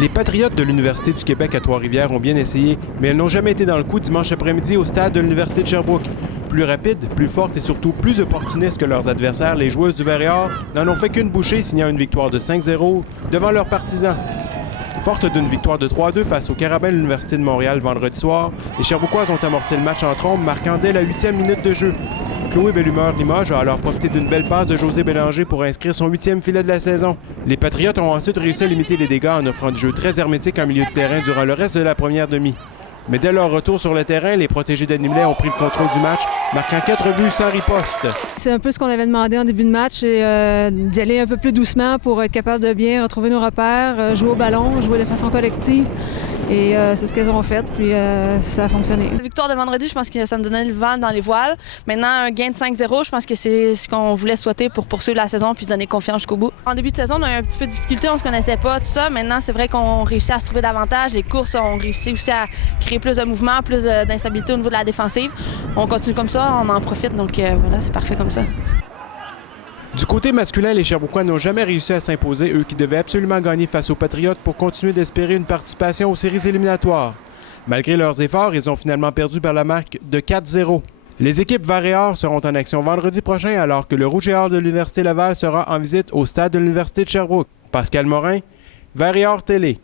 Les Patriotes de l'Université du Québec à Trois-Rivières ont bien essayé, mais elles n'ont jamais été dans le coup dimanche après-midi au stade de l'Université de Sherbrooke. Plus rapides, plus fortes et surtout plus opportunistes que leurs adversaires, les joueuses du Vert-et-Or n'en ont fait qu'une bouchée, signant une victoire de 5-0 devant leurs partisans. Fortes d'une victoire de 3-2 face aux Carabins de l'Université de Montréal vendredi soir, les Sherbrookoises ont amorcé le match en trombe, marquant dès la 8e minute de jeu. Chloé Bellumeur Limoges a alors profité d'une belle passe de José Bélanger pour inscrire son 8e filet de la saison. Les Patriotes ont ensuite réussi à limiter les dégâts en offrant du jeu très hermétique en milieu de terrain durant le reste de la première demi. Mais dès leur retour sur le terrain, les protégés d'Animlay ont pris le contrôle du match, marquant 4 buts sans riposte. C'est un peu ce qu'on avait demandé en début de match, d'y aller un peu plus doucement pour être capable de bien retrouver nos repères, jouer au ballon, jouer de façon collective. Et c'est ce qu'elles ont fait, puis ça a fonctionné. La victoire de vendredi, je pense que ça me donnait le vent dans les voiles. Maintenant, un gain de 5-0, je pense que c'est ce qu'on voulait souhaiter pour poursuivre la saison puis se donner confiance jusqu'au bout. En début de saison, on a eu un petit peu de difficulté, on se connaissait pas, tout ça. Maintenant, c'est vrai qu'on réussit à se trouver davantage. Les courses, on réussit aussi à créer plus de mouvement, plus d'instabilité au niveau de la défensive. On continue comme ça, on en profite, donc voilà, c'est parfait comme ça. Du côté masculin, les Sherbrookois n'ont jamais réussi à s'imposer, eux qui devaient absolument gagner face aux Patriotes pour continuer d'espérer une participation aux séries éliminatoires. Malgré leurs efforts, ils ont finalement perdu par la marque de 4-0. Les équipes Vert-et-Or seront en action vendredi prochain alors que le Rouge et Or de l'Université Laval sera en visite au stade de l'Université de Sherbrooke. Pascal Morin, Vert-et-Or Télé.